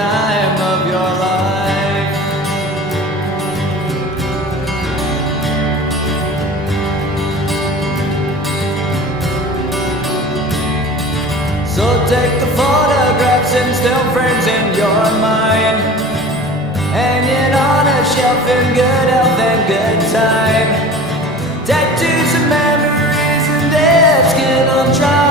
time of your life. So take the photographs and still frames in your mind, hanging on a shelf in good health and good time. Tattoos and memories and dead skin on trial.